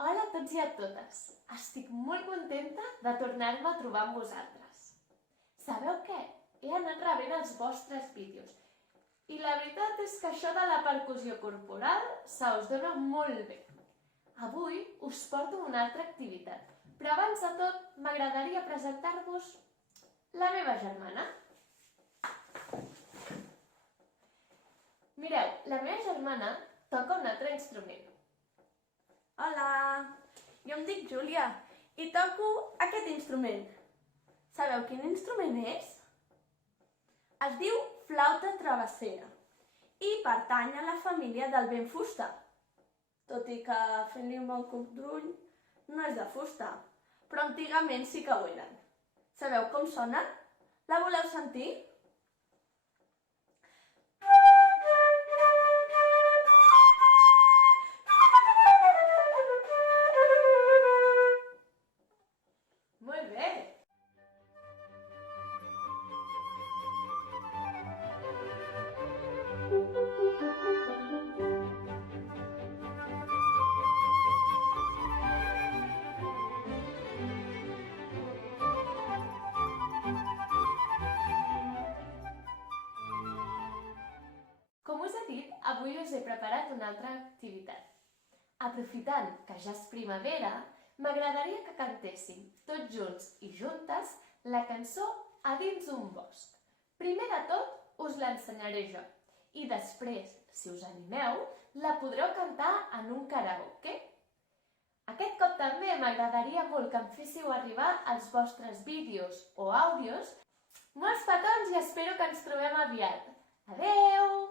Hola a tots i a totes! Estic molt contenta de tornar-me a trobar amb vosaltres. Sabeu què? He anat rebent els vostres vídeos i la veritat és que això de la percussió corporal se us dona molt bé. Avui us porto una altra activitat, però abans de tot m'agradaria presentar-vos la meva germana. Mireu, la meva germana toca un altre instrument. Hola, jo em dic Júlia i toco aquest instrument. Sabeu quin instrument és? Es diu flauta travessera i pertany a la família del vent fusta. Tot i que fent-li un bon cop d'ull no és de fusta, però antigament sí que ho eren. Sabeu com sona? La voleu sentir? Molt bé! Com us he dit, avui us he preparat una altra activitat. Aprofitant que ja és primavera, m'agradaria que cantéssim tots junts i juntes la cançó A dins un bosc. Primer de tot us l'ensenyaré jo i després, si us animeu, la podreu cantar en un karaoke. Aquest cop també m'agradaria molt que em féssiu arribar els vostres vídeos o àudios. Molts petons i espero que ens trobem aviat. Adeu!